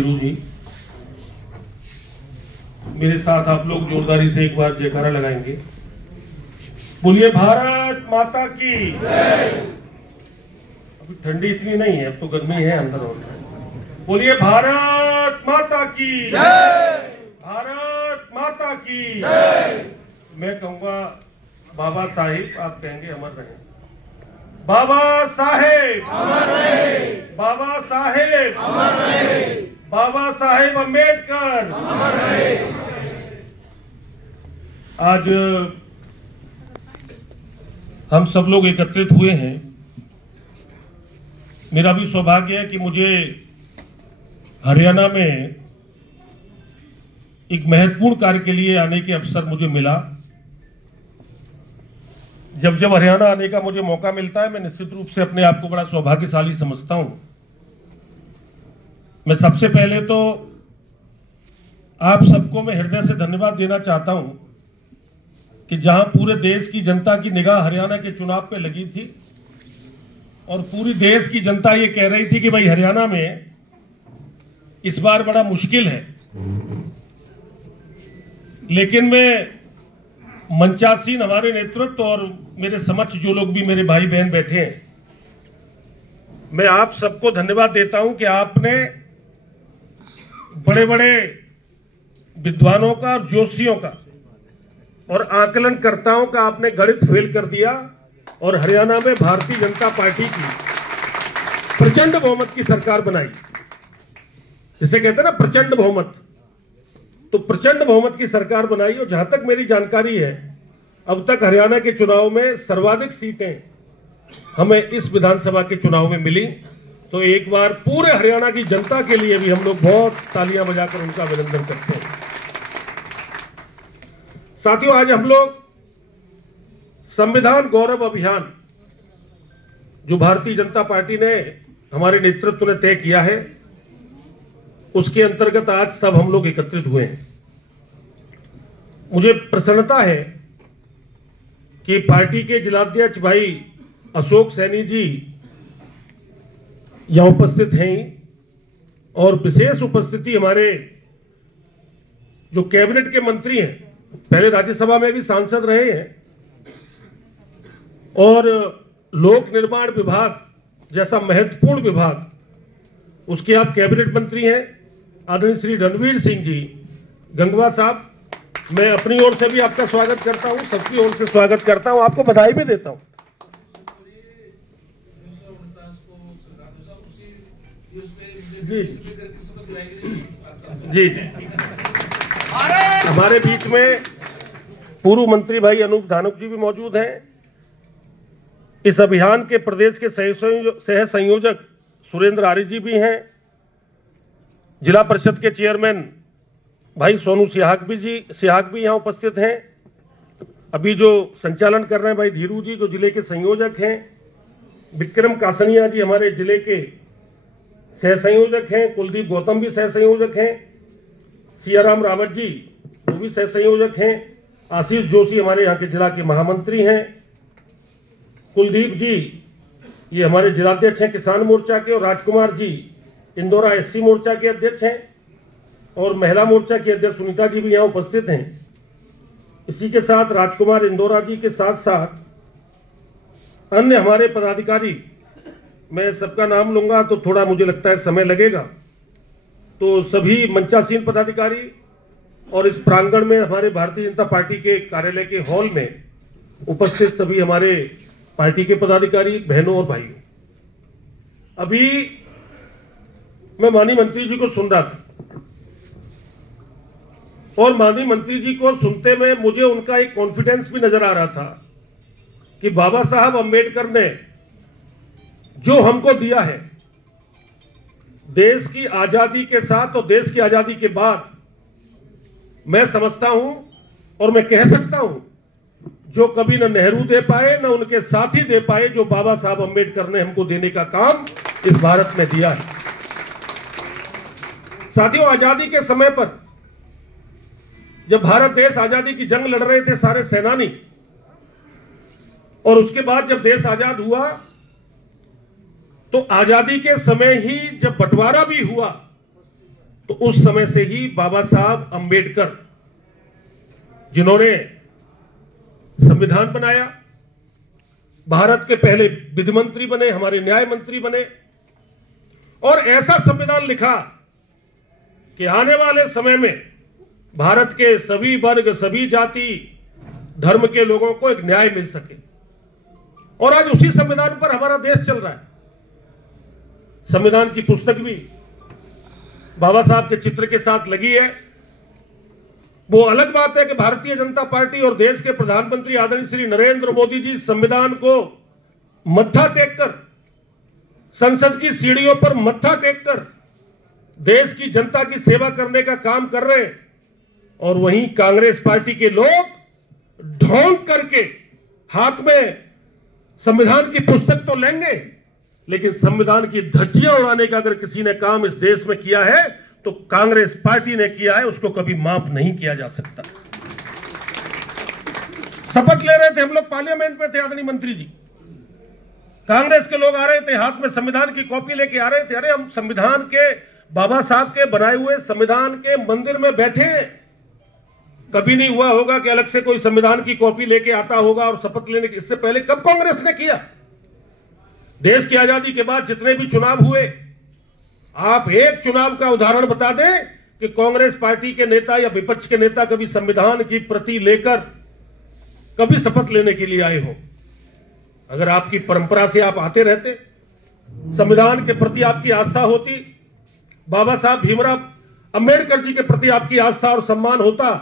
हीरू जी, मेरे साथ आप लोग जोरदारी से एक बार जयकारा लगाएंगे। बोलिए भारत माता की। अभी ठंडी इतनी नहीं है, अब तो गर्मी है अंदर। और बोलिए भारत माता की। भारत माता की। मैं कहूंगा बाबा साहिब, आप कहेंगे अमर रहे। बाबा साहेब अमर रहे। बाबा साहेब अमर रहे। बाबा साहेब अम्बेडकर अमर रहे। आज हम सब लोग एकत्रित हुए हैं। मेरा भी सौभाग्य है कि मुझे हरियाणा में एक महत्वपूर्ण कार्य के लिए आने के अवसर मुझे मिला। जब हरियाणा आने का मुझे मौका मिलता है, मैं निश्चित रूप से अपने आप को बड़ा सौभाग्यशाली समझता हूं। मैं सबसे पहले तो आप सबको मैं हृदय से धन्यवाद देना चाहता हूं कि जहां पूरे देश की जनता की निगाह हरियाणा के चुनाव पे लगी थी और पूरी देश की जनता ये कह रही थी कि भाई हरियाणा में इस बार बड़ा मुश्किल है, लेकिन मैं मंचासीन हमारे नेतृत्व और मेरे समक्ष जो लोग भी मेरे भाई बहन बैठे हैं, मैं आप सबको धन्यवाद देता हूं कि आपने बड़े बड़े विद्वानों का और ज्योतिषियों का और आकलनकर्ताओं का आपने गणित फेल कर दिया और हरियाणा में भारतीय जनता पार्टी की प्रचंड बहुमत की सरकार बनाई। जिसे कहते हैं ना प्रचंड बहुमत, तो प्रचंड बहुमत की सरकार बनाई। और जहां तक मेरी जानकारी है, अब तक हरियाणा के चुनाव में सर्वाधिक सीटें हमें इस विधानसभा के चुनाव में मिली। तो एक बार पूरे हरियाणा की जनता के लिए भी हम लोग बहुत तालियां बजाकर उनका अभिनंदन करते हैं। साथियों, आज हम लोग संविधान गौरव अभियान जो भारतीय जनता पार्टी ने हमारे नेतृत्व ने तय किया है, उसके अंतर्गत आज सब हम लोग एकत्रित हुए हैं। मुझे प्रसन्नता है कि पार्टी के जिलाध्यक्ष भाई अशोक सैनी जी यहां उपस्थित हैं और विशेष उपस्थिति हमारे जो कैबिनेट के मंत्री हैं, पहले राज्यसभा में भी सांसद रहे हैं और लोक निर्माण विभाग जैसा महत्वपूर्ण विभाग, उसके आप कैबिनेट मंत्री हैं आदरणीय श्री रणवीर सिंह जी गंगवा साहब। मैं अपनी ओर से भी आपका स्वागत करता हूं, सबकी ओर से स्वागत करता हूं, आपको बधाई भी देता हूं। जी जी जी। हमारे बीच में पूर्व मंत्री भाई अनूप धानुक जी भी मौजूद हैं। इस अभियान के प्रदेश के सह संयोजक सुरेंद्र आर्य जी भी हैं। जिला परिषद के चेयरमैन भाई सोनू सिहाग भी यहाँ उपस्थित हैं। अभी जो संचालन कर रहे हैं भाई धीरू जी, जो जिले के संयोजक हैं। विक्रम कासनिया जी हमारे जिले के सह संयोजक हैं। कुलदीप गौतम भी सह संयोजक हैं। सियाराम रावत जी वो भी सह संयोजक हैं। आशीष जोशी हमारे यहाँ के जिला के महामंत्री हैं। कुलदीप जी ये हमारे जिलाध्यक्ष हैं किसान मोर्चा के, और राजकुमार जी इंदौरा एससी मोर्चा के अध्यक्ष हैं, और महिला मोर्चा की अध्यक्ष सुनीता जी भी यहाँ उपस्थित हैं। इसी के साथ राजकुमार इंदौरा जी के साथ साथ अन्य हमारे पदाधिकारी, मैं सबका नाम लूंगा तो थोड़ा मुझे लगता है समय लगेगा, तो सभी मंचासीन पदाधिकारी और इस प्रांगण में हमारे भारतीय जनता पार्टी के कार्यालय के हॉल में उपस्थित सभी हमारे पार्टी के पदाधिकारी, बहनों और भाइयों। अभी मैं माननीय मंत्री जी को सुन रहा था और माननीय मंत्री जी को सुनते में मुझे उनका एक कॉन्फिडेंस भी नजर आ रहा था कि बाबा साहब अंबेडकर ने जो हमको दिया है, देश की आजादी के साथ और देश की आजादी के बाद, मैं समझता हूं और मैं कह सकता हूं जो कभी न नेहरू दे पाए न उनके साथी दे पाए, जो बाबा साहब अंबेडकर ने हमको देने का काम इस भारत में दिया है। साथियों, आजादी के समय पर जब भारत देश आजादी की जंग लड़ रहे थे सारे सेनानी, और उसके बाद जब देश आजाद हुआ तो आजादी के समय ही जब बंटवारा भी हुआ तो उस समय से ही बाबा साहब अंबेडकर, जिन्होंने संविधान बनाया, भारत के पहले विधि मंत्री बने, हमारे न्याय मंत्री बने, और ऐसा संविधान लिखा कि आने वाले समय में भारत के सभी वर्ग, सभी जाति, धर्म के लोगों को एक न्याय मिल सके। और आज उसी संविधान पर हमारा देश चल रहा है। संविधान की पुस्तक भी बाबा साहब के चित्र के साथ लगी है। वो अलग बात है कि भारतीय जनता पार्टी और देश के प्रधानमंत्री आदरणीय श्री नरेंद्र मोदी जी संविधान को मत्था टेककर, संसद की सीढ़ियों पर मत्था टेककर देश की जनता की सेवा करने का काम कर रहे हैं, और वहीं कांग्रेस पार्टी के लोग ढोंग करके हाथ में संविधान की पुस्तक तो लेंगे, लेकिन संविधान की धज्जियां उड़ाने का अगर किसी ने काम इस देश में किया है तो कांग्रेस पार्टी ने किया है। उसको कभी माफ नहीं किया जा सकता। शपथ ले रहे थे हम लोग, पार्लियामेंट में थे आदरणीय मंत्री जी, कांग्रेस के लोग आ रहे थे, हाथ में संविधान की कॉपी लेके आ रहे थे। अरे हम संविधान के, बाबा साहब के बनाए हुए संविधान के मंदिर में बैठे हैं। कभी नहीं हुआ होगा कि अलग से कोई संविधान की कॉपी लेके आता होगा और शपथ लेने के। इससे पहले कब कांग्रेस ने किया? देश की आजादी के बाद जितने भी चुनाव हुए, आप एक चुनाव का उदाहरण बता दें कि कांग्रेस पार्टी के नेता या विपक्ष के नेता कभी संविधान की प्रति लेकर कभी शपथ लेने के लिए आए हो? अगर आपकी परंपरा से आप आते रहते, संविधान के प्रति आपकी आस्था होती, बाबा साहब भीमराव अंबेडकर जी के प्रति आपकी आस्था और सम्मान होता,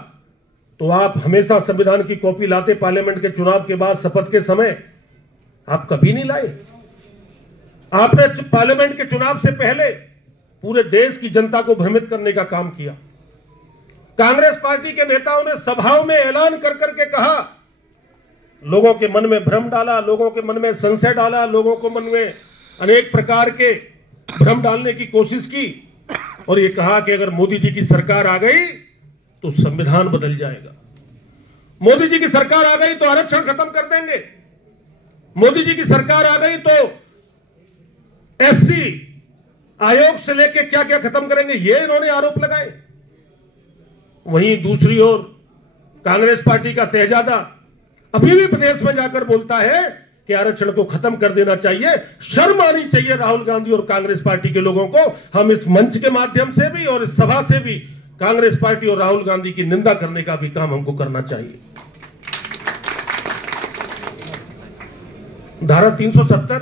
तो आप हमेशा संविधान की कॉपी लाते पार्लियामेंट के चुनाव के बाद शपथ के समय। आप कभी नहीं लाए। आपने पार्लियामेंट के चुनाव से पहले पूरे देश की जनता को भ्रमित करने का काम किया। कांग्रेस पार्टी के नेताओं ने सभाओं में ऐलान कर करके कहा, लोगों के मन में भ्रम डाला, लोगों के मन में संशय डाला, लोगों को मन में अनेक प्रकार के भ्रम डालने की कोशिश की, और ये कहा कि अगर मोदी जी की सरकार आ गई तो संविधान बदल जाएगा। मोदी जी की सरकार आ गई तो आरक्षण खत्म कर देंगे। मोदी जी की सरकार आ गई तो एससी आयोग से लेके क्या क्या खत्म करेंगे, ये इन्होंने आरोप लगाए। वहीं दूसरी ओर कांग्रेस पार्टी का शहजादा अभी भी प्रदेश में जाकर बोलता है कि आरक्षण को खत्म कर देना चाहिए। शर्म आनी चाहिए राहुल गांधी और कांग्रेस पार्टी के लोगों को। हम इस मंच के माध्यम से भी और इस सभा से भी कांग्रेस पार्टी और राहुल गांधी की निंदा करने का भी काम हमको करना चाहिए। धारा 370,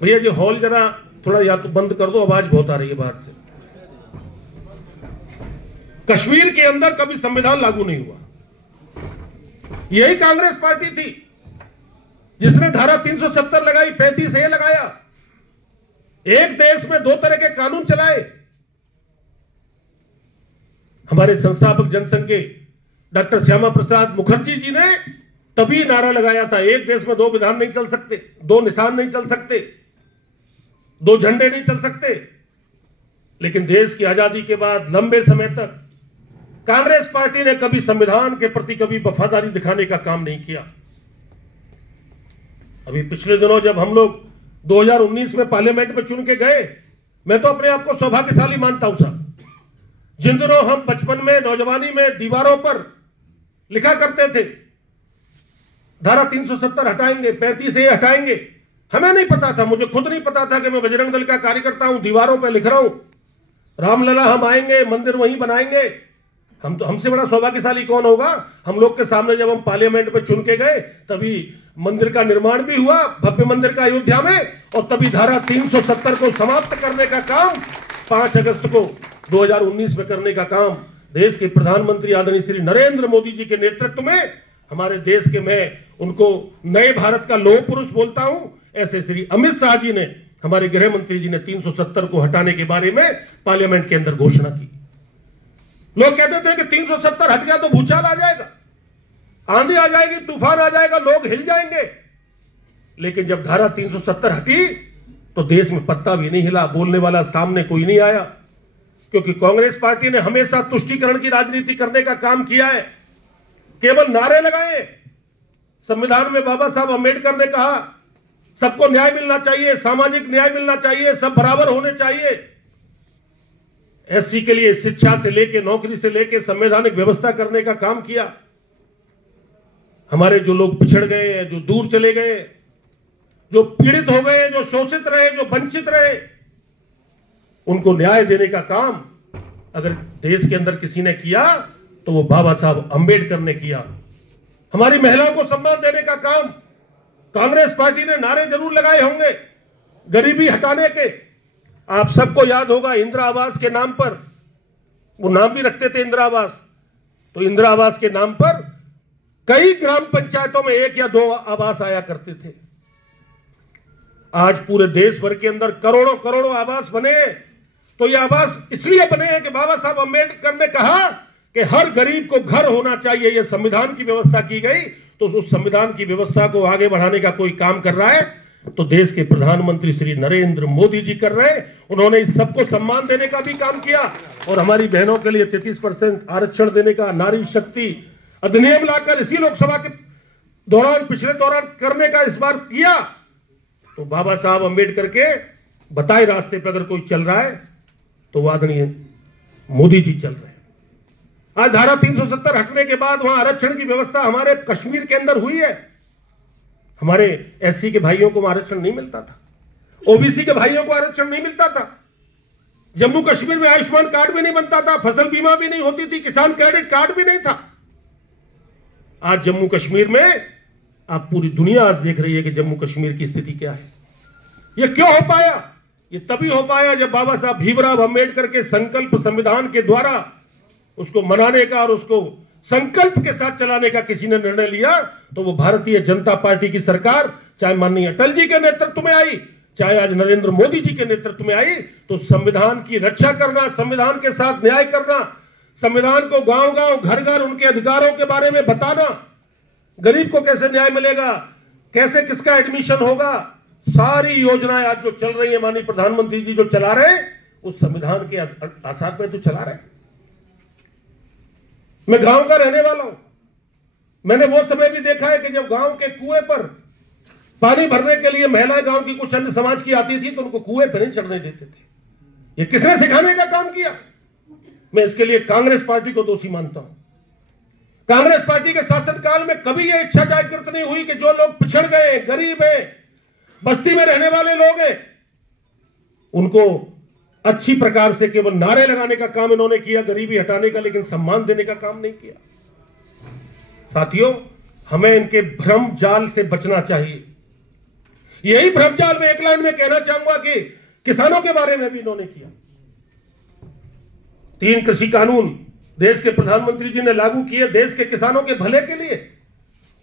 भैया जी हॉल जरा थोड़ा या तो बंद कर दो, आवाज बहुत आ रही है बाहर से। कश्मीर के अंदर कभी संविधान लागू नहीं हुआ। यही कांग्रेस पार्टी थी जिसने धारा 370 लगाई, 35 ए लगाया, एक देश में दो तरह के कानून चलाए। हमारे संस्थापक जनसंघ के डॉक्टर श्यामा प्रसाद मुखर्जी जी ने तभी नारा लगाया था, एक देश में दो विधान नहीं चल सकते, दो निशान नहीं चल सकते, दो झंडे नहीं चल सकते। लेकिन देश की आजादी के बाद लंबे समय तक कांग्रेस पार्टी ने कभी संविधान के प्रति कभी वफादारी दिखाने का काम नहीं किया। अभी पिछले दिनों जब हम लोग 2019 में पार्लियामेंट में चुन के गए, मैं तो अपने आप को सौभाग्यशाली मानता हूं साहब। जिन दिनों हम बचपन में, नौजवानी में दीवारों पर लिखा करते थे धारा 370 हटाएंगे, 35 ए हटाएंगे, हमें नहीं पता था, मुझे खुद नहीं पता था कि मैं बजरंग दल का कार्यकर्ता हूं। दीवारों पर लिख रहा हूं रामलला हम आएंगे, मंदिर वहीं बनाएंगे। हम तो, हमसे बड़ा सौभाग्यशाली कौन होगा? हम लोग के सामने जब हम पार्लियामेंट में चुन के गए तभी मंदिर का निर्माण भी हुआ, भव्य मंदिर का अयोध्या में, और तभी धारा 370 को समाप्त करने का काम 5 अगस्त को 2019 में करने का काम देश के प्रधानमंत्री आदरणीय श्री नरेंद्र मोदी जी के नेतृत्व में हमारे देश के, मैं उनको नए भारत का लौह पुरुष बोलता हूं, ऐसे श्री अमित शाह जी ने, हमारे गृह मंत्री जी ने 370 को हटाने के बारे में पार्लियामेंट के अंदर घोषणा की। लोग कहते थे कि 370 हट गया तो भूचाल आ जाएगा, आंधी आ जाएगी, तूफान आ जाएगा, लोग हिल जाएंगे। लेकिन जब धारा 370 हटी तो देश में पत्ता भी नहीं हिला, बोलने वाला सामने कोई नहीं आया, क्योंकि कांग्रेस पार्टी ने हमेशा तुष्टीकरण की राजनीति करने का काम किया है, केवल नारे लगाए। संविधान में बाबा साहब अंबेडकर ने कहा सबको न्याय मिलना चाहिए, सामाजिक न्याय मिलना चाहिए, सब बराबर होने चाहिए। एससी के लिए शिक्षा से लेके नौकरी से लेके संवैधानिक व्यवस्था करने का काम किया। हमारे जो लोग पिछड़ गए हैं, जो दूर चले गए, जो पीड़ित हो गए, जो शोषित रहे, जो वंचित रहे, उनको न्याय देने का काम अगर देश के अंदर किसी ने किया तो वो बाबा साहब अंबेडकर ने किया। हमारी महिलाओं को सम्मान देने का काम कांग्रेस पार्टी ने नारे जरूर लगाए होंगे गरीबी हटाने के। आप सबको याद होगा इंदिरा आवास के नाम पर, वो नाम भी रखते थे इंदिरा आवास, तो इंदिरा आवास के नाम पर कई ग्राम पंचायतों में 1 या 2 आवास आया करते थे। आज पूरे देश भर के अंदर करोड़ों करोड़ों आवास बने। तो ये आवास इसलिए बने हैं कि बाबा साहब अंबेडकर ने कहा कि हर गरीब को घर होना चाहिए। ये संविधान की व्यवस्था की गई, तो उस संविधान की व्यवस्था को आगे बढ़ाने का कोई काम कर रहा है तो देश के प्रधानमंत्री श्री नरेंद्र मोदी जी कर रहे हैं। उन्होंने इस सबको सम्मान देने का भी काम किया और हमारी बहनों के लिए 33% आरक्षण देने का, नारी शक्ति अधिनियम लाकर इसी लोकसभा के दौरान, पिछले दौरान करने का इस बार किया। तो बाबा साहब अंबेडकर के बताए रास्ते पर अगर कोई चल रहा है तो आदरणीय मोदी जी चल रहे हैं। आज धारा 370 हटने के बाद वहां आरक्षण की व्यवस्था हमारे कश्मीर के अंदर हुई है। हमारे एससी के भाइयों को आरक्षण नहीं मिलता था, ओबीसी के भाइयों को आरक्षण नहीं मिलता था, जम्मू कश्मीर में आयुष्मान कार्ड भी नहीं बनता था, फसल बीमा भी नहीं होती थी, किसान क्रेडिट कार्ड भी नहीं था। आज जम्मू कश्मीर में आप पूरी दुनिया आज देख रही है कि जम्मू कश्मीर की स्थिति क्या है। यह क्यों हो पाया? ये तभी हो पाया जब बाबा साहब भीमराव अंबेडकर के संकल्प संविधान के द्वारा उसको मनाने का और उसको संकल्प के साथ चलाने का किसी ने निर्णय लिया। तो वो भारतीय जनता पार्टी की सरकार, चाहे माननीय अटल जी के नेतृत्व में आई, चाहे आज नरेंद्र मोदी जी के नेतृत्व में आई, तो संविधान की रक्षा करना, संविधान के साथ न्याय करना, संविधान को गांव गांव घर घर उनके अधिकारों के बारे में बताना, गरीब को कैसे न्याय मिलेगा, कैसे किसका एडमिशन होगा, सारी योजनाएं आज जो चल रही है माननीय प्रधानमंत्री जी जो चला रहे हैं उस संविधान के आधार पर तो चला रहे हैं। मैं गांव का रहने वाला हूं। मैंने वो समय भी देखा है कि जब गांव के कुएं पर पानी भरने के लिए महिलाएं गांव की कुछ अन्य समाज की आती थी तो उनको कुएं पर नहीं चढ़ने देते थे। ये किसने सिखाने का काम किया? मैं इसके लिए कांग्रेस पार्टी को दोषी मानता हूं। कांग्रेस पार्टी के शासनकाल में कभी यह इच्छा जागृत नहीं हुई कि जो लोग पिछड़ गए, गरीब है, बस्ती में रहने वाले लोग हैं, उनको अच्छी प्रकार से केवल नारे लगाने का काम इन्होंने किया, गरीबी हटाने का, लेकिन सम्मान देने का काम नहीं किया। साथियों, हमें इनके भ्रम जाल से बचना चाहिए। यही भ्रम जाल में एक लाइन में कहना चाहूंगा कि किसानों के बारे में भी इन्होंने किया। 3 कृषि कानून देश के प्रधानमंत्री जी ने लागू किए देश के किसानों के भले के लिए,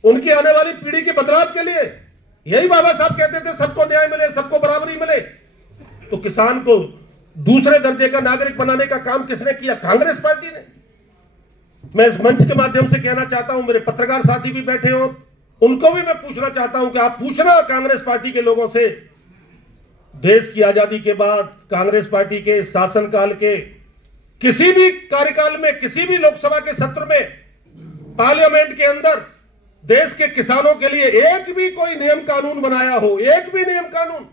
उनकी आने वाली पीढ़ी के बदलाव के लिए। यही बाबा साहब कहते थे सबको न्याय मिले, सबको बराबरी मिले। तो किसान को दूसरे दर्जे का नागरिक बनाने का काम किसने किया? कांग्रेस पार्टी ने। मैं इस मंच के माध्यम से कहना चाहता हूं, मेरे पत्रकार साथी भी बैठे हो, उनको भी मैं पूछना चाहता हूं कि आप पूछना कांग्रेस पार्टी के लोगों से, देश की आजादी के बाद कांग्रेस पार्टी के शासनकाल के किसी भी कार्यकाल में, किसी भी लोकसभा के सत्र में, पार्लियामेंट के अंदर देश के किसानों के लिए एक भी कोई नियम कानून बनाया हो? एक भी नियम कानून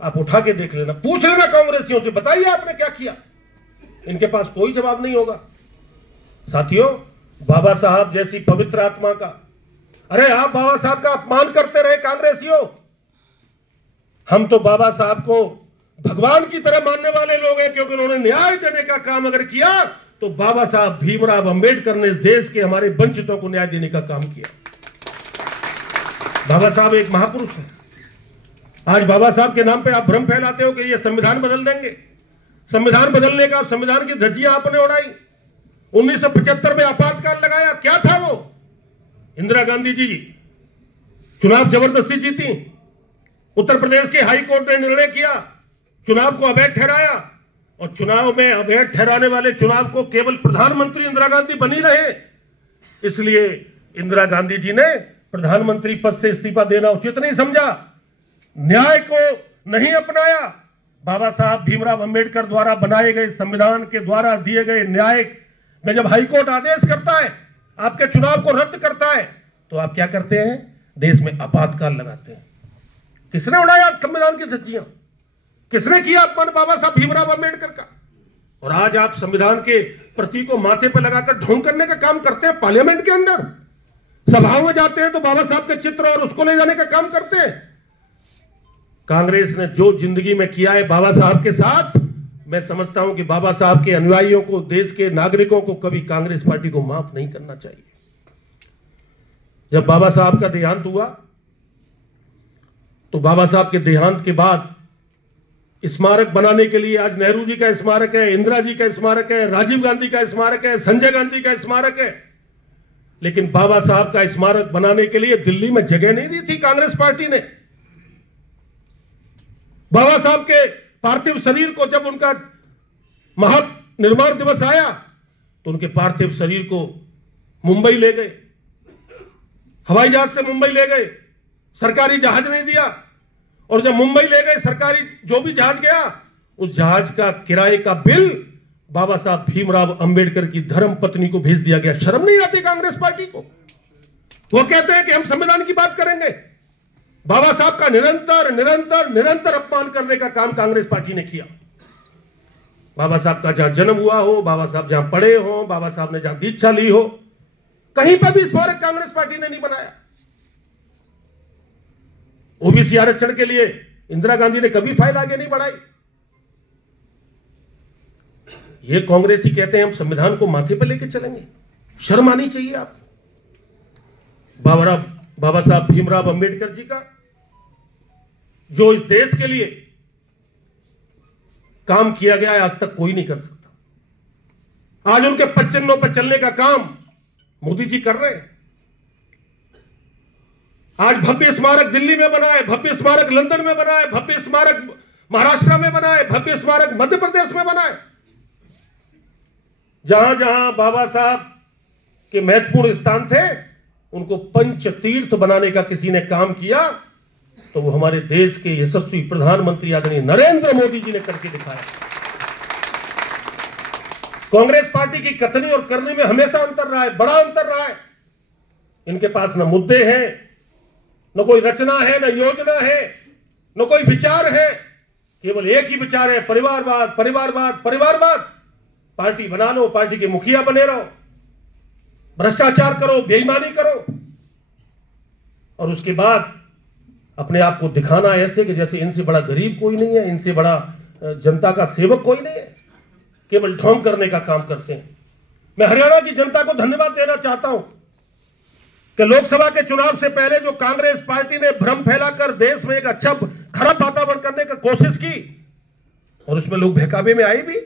आप उठा के देख लेना, पूछ लेना कांग्रेसियों से, बताइए आपने क्या किया। इनके पास कोई जवाब नहीं होगा। साथियों, बाबा साहब जैसी पवित्र आत्मा का, अरे आप बाबा साहब का अपमान करते रहे कांग्रेसियों। हम तो बाबा साहब को भगवान की तरह मानने वाले लोग हैं, क्योंकि उन्होंने न्याय देने का काम अगर किया तो बाबा साहब भीमराव अंबेडकर ने देश के हमारे वंचितों को न्याय देने का काम किया। बाबा साहब एक महापुरुष हैं। आज बाबा साहब के नाम पे आप भ्रम फैलाते हो कि ये संविधान बदल देंगे। संविधान बदलने का, संविधान की धज्जियां आपने उड़ाई। 1975 में आपातकाल लगाया, क्या था वो? इंदिरा गांधी जी चुनाव जबरदस्ती जीती। उत्तर प्रदेश के हाई कोर्ट ने निर्णय किया, चुनाव को अवैध ठहराया, और चुनाव में अवैध ठहराने वाले चुनाव को केवल प्रधानमंत्री इंदिरा गांधी बनी रहे। इसलिए इंदिरा गांधी जी ने प्रधानमंत्री पद से इस्तीफा देना उचित नहीं समझा, न्याय को नहीं अपनाया। बाबा साहब भीमराव अंबेडकर द्वारा बनाए गए संविधान के द्वारा दिए गए न्याय में जब हाईकोर्ट आदेश करता है, आपके चुनाव को रद्द करता है, तो आप क्या करते हैं? देश में आपातकाल लगाते हैं। किसने उड़ाया संविधान की धज्जियां? किसने किया अपमान बाबा साहब भीमराव अंबेडकर का? और आज आप संविधान के प्रतीक को माथे पर लगाकर ढोंग करने का काम करते हैं। पार्लियामेंट के अंदर सभाओं में जाते हैं तो बाबा साहब के चित्र और उसको ले जाने का काम करते हैं। कांग्रेस ने जो जिंदगी में किया है बाबा साहब के साथ, मैं समझता हूं कि बाबा साहब के अनुयायियों को, देश के नागरिकों को कभी कांग्रेस पार्टी को माफ नहीं करना चाहिए। जब बाबा साहब का देहांत हुआ तो बाबा साहब के देहांत के बाद स्मारक बनाने के लिए आज नेहरू जी का स्मारक है, इंदिरा जी का स्मारक है, राजीव गांधी का स्मारक है, संजय गांधी का स्मारक है। लेकिन बाबा साहब का स्मारक बनाने के लिए दिल्ली में जगह नहीं दी थी कांग्रेस पार्टी ने। बाबा साहब के पार्थिव शरीर को जब उनका महानिर्वाण दिवस आया तो उनके पार्थिव शरीर को मुंबई ले गए, हवाई जहाज से मुंबई ले गए, सरकारी जहाज नहीं दिया। और जब मुंबई ले गए, सरकारी जो भी जहाज गया, उस जहाज का किराए का बिल बाबा साहब भीमराव अंबेडकर की धर्म पत्नी को भेज दिया गया। शर्म नहीं आती कांग्रेस पार्टी को? वो कहते हैं कि हम संविधान की बात करेंगे। बाबा साहब का निरंतर निरंतर निरंतर अपमान करने का काम कांग्रेस पार्टी ने किया। बाबा साहब का जहां जन्म हुआ हो, बाबा साहब जहां पढ़े हो, बाबा साहब ने जहां दीक्षा ली हो, कहीं पर भी स्मारक कांग्रेस पार्टी ने नहीं बनाया। ओबीसी आरक्षण के लिए इंदिरा गांधी ने कभी फाइल आगे नहीं बढ़ाई। ये कांग्रेसी कहते हैं हम संविधान को माथे पर लेकर चलेंगे। शर्म आनी चाहिए आप। बाबा साहब भीमराव अंबेडकर जी का जो इस देश के लिए काम किया गया है, आज तक कोई नहीं कर सकता। आज उनके पद चिन्हों पर चलने का काम मोदी जी कर रहे हैं। आज भव्य स्मारक दिल्ली में बना है, भव्य स्मारक लंदन में बना है, भव्य स्मारक महाराष्ट्र में बना है, भव्य स्मारक मध्य प्रदेश में बना है। जहां जहां बाबा साहब के महत्वपूर्ण स्थान थे, उनको पंच तीर्थ बनाने का किसी ने काम किया तो वो हमारे देश के यशस्वी प्रधानमंत्री आदरणीय नरेंद्र मोदी जी ने करके दिखाया। कांग्रेस पार्टी की कथनी और करने में हमेशा अंतर रहा है, बड़ा अंतर रहा है। इनके पास न मुद्दे हैं, न कोई रचना है, न योजना है, न कोई विचार है। केवल एक ही विचार है, परिवारवाद, परिवारवाद, परिवारवाद। पार्टी बना लो, पार्टी के मुखिया बने रहो, भ्रष्टाचार करो, बेईमानी करो, और उसके बाद अपने आप को दिखाना ऐसे कि जैसे इनसे बड़ा गरीब कोई नहीं है, इनसे बड़ा जनता का सेवक कोई नहीं है। केवल ढोंग करने का काम करते हैं। मैं हरियाणा की जनता को धन्यवाद देना चाहता हूं कि लोकसभा के चुनाव से पहले जो कांग्रेस पार्टी ने भ्रम फैलाकर देश में एक अच्छा खराब वातावरण करने की कोशिश की, और उसमें लोग बहकावे में आए भी।